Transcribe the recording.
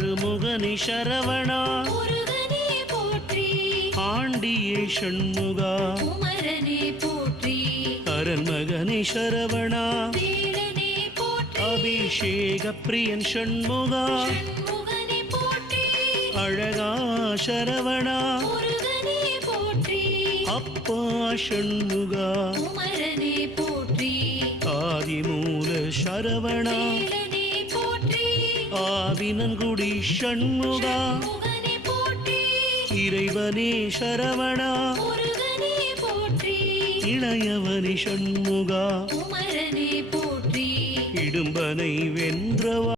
அருமுகனி சரவணா முருகனே போற்றி ஆண்டியே ஷண்முகா குமரனே போற்றி அரண்மகனி சரவணா வேலனே போற்றி அபிஷேக பிரியன் ஷண்முகா ஷண்முகனே போற்றி அழகா சரவணா முருகனே போற்றி அப்பா ஷண்முகா குமரனே போற்றி ஆதிமூல சரவணா வேலனே போற்றி ஆவினன்குடி ஷண்முகா முருகனே போற்றி இறைவனே சரவணா முருகனே போற்றி இளையவனி ஷண்முகா குமரனே போற்றி இடும்பனை வென்றவா